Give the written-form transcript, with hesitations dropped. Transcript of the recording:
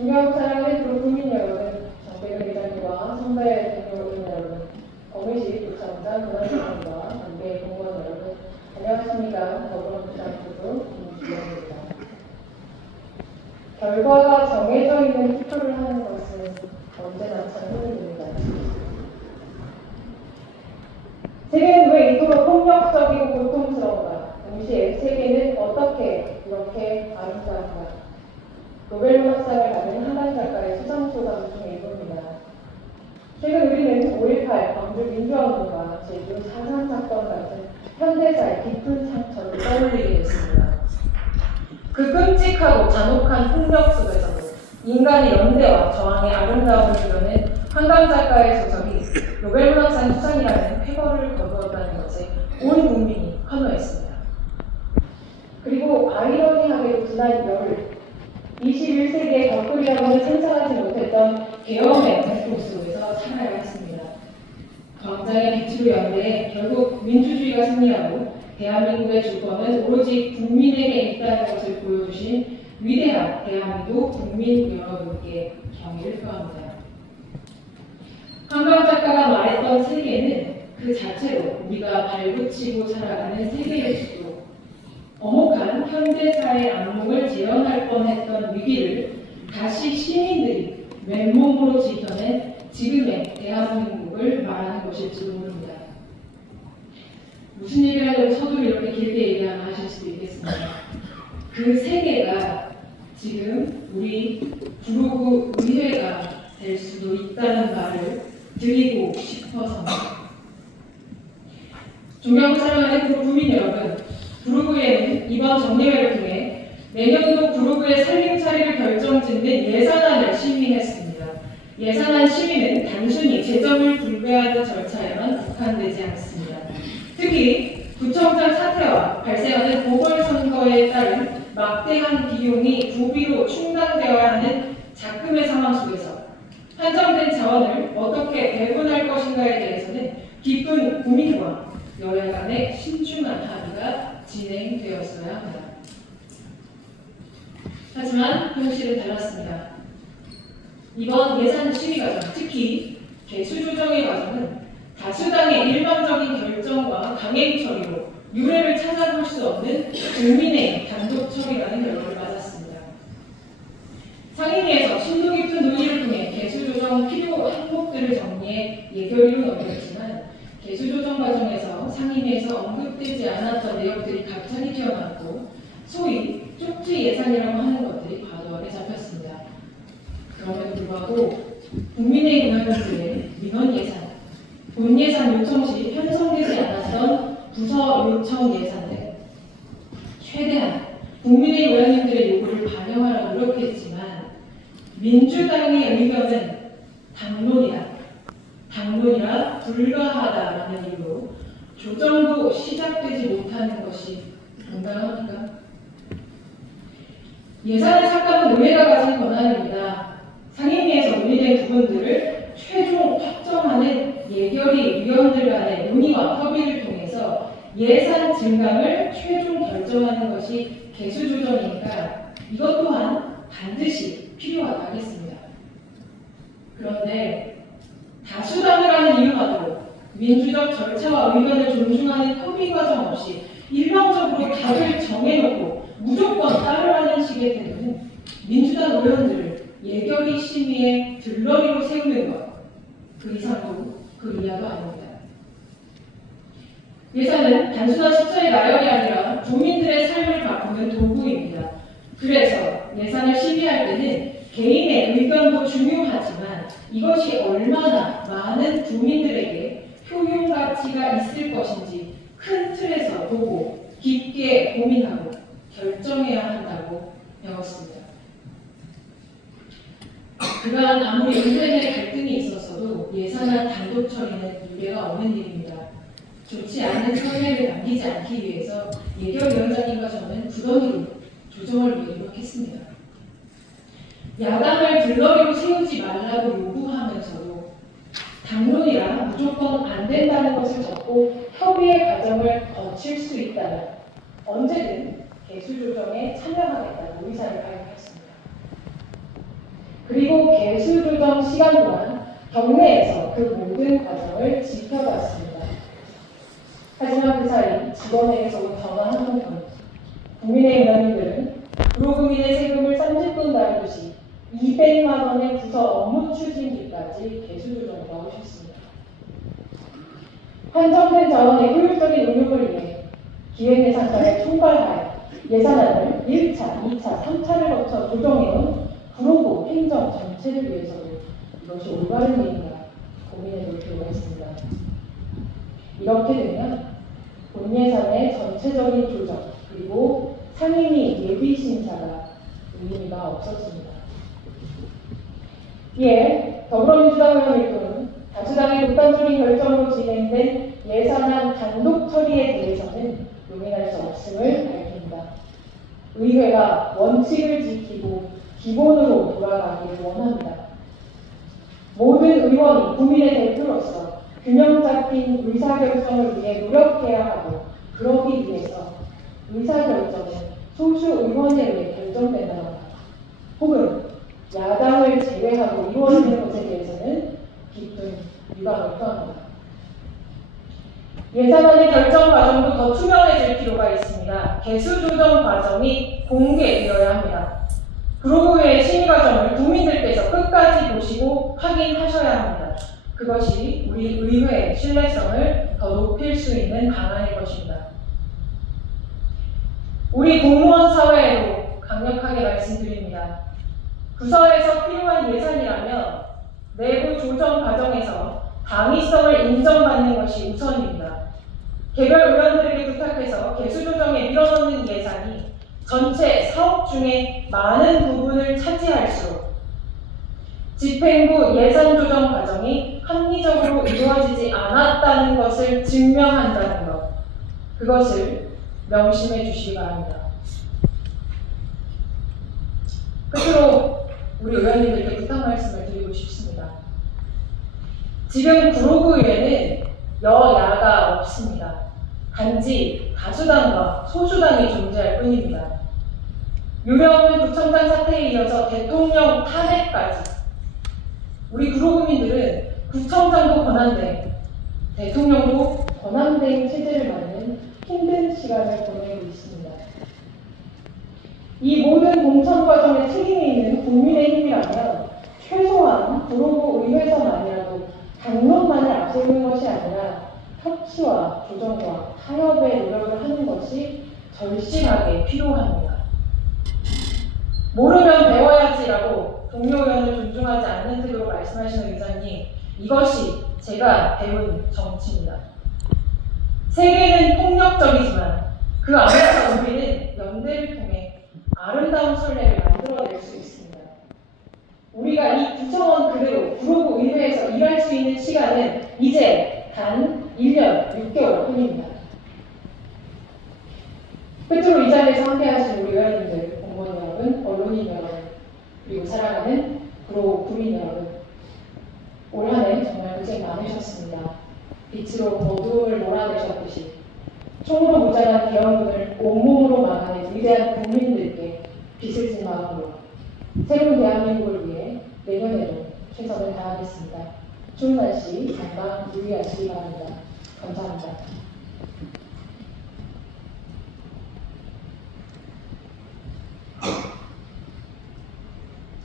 중요한 사랑하는 그룹 국민 여러분, 정백은 기자님과 선배 동료 여러분, 거물시 부창장 문화센터과 관계 공무원 여러분, 안녕하십니까. 더불어민주당 김주영입니다. 결과가 정해져 있는 투표를 하는 것은 언제나 참 힘이 듭니다. 세계는 왜 이토록 폭력적이고 고통스러운가? 동시에 세계는 어떻게 이렇게 아름다운가? 노벨문학상을 받은 한강 작가의 수상소감 중의 일부입니다. 최근 우리는 5.18 광주 민주화운동과 제주 4.3 사건 같은 현대사의 깊은 상처를 떠올리게 됐습니다. 그 끔찍하고 잔혹한 폭력 속에서도 인간의 연대와 저항의 아름다움을 그려낸 한강 작가의 소설이 노벨문학상 수상이라는 쾌거를 거두었다는 것에 온 국민이 환호했습니다. 그리고 아이러니하게도 지난 열흘 21세기의 벽돌이라고는 상상하지 못했던 계엄의 발동 속에서 살아야 했습니다. 광장의 빛으로 연대해 결국 민주주의가 승리하고 대한민국의 주권은 오로지 국민에게 있다는 것을 보여주신 위대한 대한민국 국민 여러분께 경의를 표합니다. 한강 작가가 말했던 세계는 그 자체로 우리가 발붙이고 살아가는 세계일 수도 엄혹한 현대사의 악몽을 재현할 뻔했던 위기를 다시 시민들이 맨몸으로 지켜낸 지금의 대한민국을 말하는 것일지도 모릅니다. 무슨 얘기를 하려고 서두를 이렇게 길게 얘기하나 하실 수도 있겠습니다. 그 세계가 지금 우리 구로구 의회가 될 수도 있다는 말을 드리고 싶어서입니다. 존경하고 사랑하는 구로 구민 여러분, 구로구에는 이번 정례회를 통해 내년도 구로구의 살림살이를 결정짓는 예산안을 심의했습니다. 예산안 심의는 단순히 재정을 분배하는 절차에만 국한되지 않습니다. 특히 구청장 사태와 발생하는 보궐선거에 따른 막대한 비용이 구비로 충당되어야 하는 작금의 상황 속에서 한정된 자원을 어떻게 배분할 것인가에 대해서는 깊은 고민과 여야 간의 신중한 합의가 진행되었어야 합니다. 하지만 현실은 달랐습니다. 이번 예산 심의 과정, 특히 개수 조정의 과정은 다수당의 일방적인 결정과 강행 처리로 유례를 찾아볼 수 없는 국민의 단독 처리라는 결과를 맞았습니다. 상임위에서 심도 깊은 논의를 통해 개수 조정 필요 항목들을 정리해 예결위로 넘겼지만 개수 조정 과정에서 상임위에서 언급되지 않았던 내용들이 갑자기 튀어나왔고 소위 쪽지 예산이라고 하는 것들이 과도하게 잡혔습니다. 그럼에도 불구하고 국민의힘 의원들의 민원 예산, 본 예산 요청 시 편성되지 않았던 부서 요청 예산을 최대한 국민의힘 의원님들의 요구를 반영하려 노력했지만 민주당의 의견은 당론이라 불가하다라는 이유로 조정도 시작되지 못하는 것이 정당합니까? 예산을 삭감은 의회가 가진 권한입니다. 상임위에서 논의된 부분들을 최종 확정하는 예결위 위원들 간의 논의와 협의를 통해서 예산 증감을 최종 결정하는 것이 개수 조정이니까 이것 또한 반드시 필요하다겠습니다. 그런데 다수당을 하는 이유만으로 민주적 절차와 의견을 존중하는 협의 과정 없이 일방적으로 답을 정해놓고 무조건 따르라는 식의 태도는 민주당 의원들을 예결위 심의에 들러리로 세우는 것, 그 이상도 그 이하도 아닙니다. 예산은 단순한 숫자의 나열이 아니라 국민들의 삶을 바꾸는 도구입니다. 그래서 예산을 심의할 때는 개인의 의견도 중요하지만 이것이 얼마나 많은 국민들에게 효용 가치가 있을 것인지 큰 틀에서 보고 깊게 고민하고 결정해야 한다고 배웠습니다. 그간 아무리 인터넷 갈등이 있었어도 예산안 단독 처리는 유례가 없는 일입니다. 좋지 않은 선례를 남기지 않기 위해서 예결위원장님과 저는 구덩이로 조정을 위해 노력했습니다. 야당을 들러리로 세우지 말라고 요구하면서도 당론이라 무조건 안 된다는 것을 적고 협의의 과정을 거칠 수 있다면 언제든 개수 조정에 참여하겠다고 의사를 밝혔습니다. 그리고 개수 조정 시간 동안 경내에서 그 모든 과정을 지켜봤습니다. 하지만 그 사이 직원에게서 전화 한 통, 국민의 의원님들은 구로구민의 세금을 30분 다루듯이 200만 원의 부서 업무 추진비까지 개수 조정을 넣으셨습니다. 한정된 자원의 효율적인 운용을 위해 기획예산과에 총괄하여 예산안을 1차, 2차, 3차를 거쳐 조정해온 구로구 행정 전체를 위해서도 이것이 올바른 일인가 고민해볼 필요가 있습니다. 이렇게 되면 본 예산의 전체적인 조정 그리고 상임위 예비 심사가 의미가 없어집니다. 이에 더불어민주당 의원 일부는 다수당의 독단적인 결정으로 진행된 예산안 단독 처리에 대해서는 용인할 수 없음을 밝힙니다. 의회가 원칙을 지키고 기본으로 돌아가기를 원합니다. 모든 의원이 국민의 대표로서 균형 잡힌 의사결정을 위해 노력해야 하고 그러기 위해서 의사결정은 소수 의원에 의해 결정된다거나 혹은 야당을 제외하고 이루어지는 것에 대해서는 깊은 유감을 표합니다. 예산안의 결정 과정도 더 투명해질 필요가 있습니다. 개수 조정 과정이 공개되어야 합니다. 구로구의 심의 과정을 국민들께서 끝까지 보시고 확인하셔야 합니다. 그것이 우리 의회의 신뢰성을 더 높일 수 있는 방안일 것입니다. 우리 공무원 사회에도 강력하게 말씀드립니다. 부서에서 필요한 예산이라면 내부 조정 과정에서 당위성을 인정받는 것이 우선입니다. 개별 의원들에게 부탁해서 개수 조정에 밀어넣는 예산이 전체 사업 중에 많은 부분을 차지할수록 집행부 예산 조정 과정이 합리적으로 이루어지지 않았다는 것을 증명한다는 것, 그것을 명심해 주시기 바랍니다. 끝으로 우리 의원님들께 부탁 말씀을 드리고 싶습니다. 지금 구로구의회는 여야가 없습니다. 단지 다수당과 소수당이 존재할 뿐입니다. 유명한 구청장 사태에 이어서 대통령 탄핵까지 우리 구로구민들은 구청장도 권한대행, 대통령도 권한대행 체제를 맞는 힘든 시간을 보내고 있습니다. 이 모든 공천 과정에 책임이 있는 국민의힘이라면 최소한 구로구 의회에서만이라도 당론만을 앞세우는 것이 아니라 협치와 조정과 타협의 노력을 하는 것이 절실하게 필요합니다. 모르면 배워야지라고 동료 의원을 존중하지 않는 태도로 말씀하시는 의장님, 이것이 제가 배운 정치입니다. 세계는 폭력적이지만 그 안에서 우리는 연대를 통해 아름다운 선례를 만들어낼 수 있습니다. 우리가 이 구청원 그대로 구로구 의회에서 일할 수 있는 시간은 이제 단 1년 6개월 뿐입니다. 끝으로 이 자리에서 함께하신 우리 의원님들, 공무원 여러분, 언론인 여러분, 그리고 사랑하는 구로구 구민 여러분, 올 한 해 정말 고생 많으셨습니다. 빛으로 어두움을 몰아내셨듯이 총으로 모자란 대원군을 온몸으로 막아낸 위대한 국민들께 빚을 진 마음으로 새로운 대한민국을 위해 내년에도 최선을 다하겠습니다. 추운 날씨 건강 유의하시기 바랍니다. 감사합니다.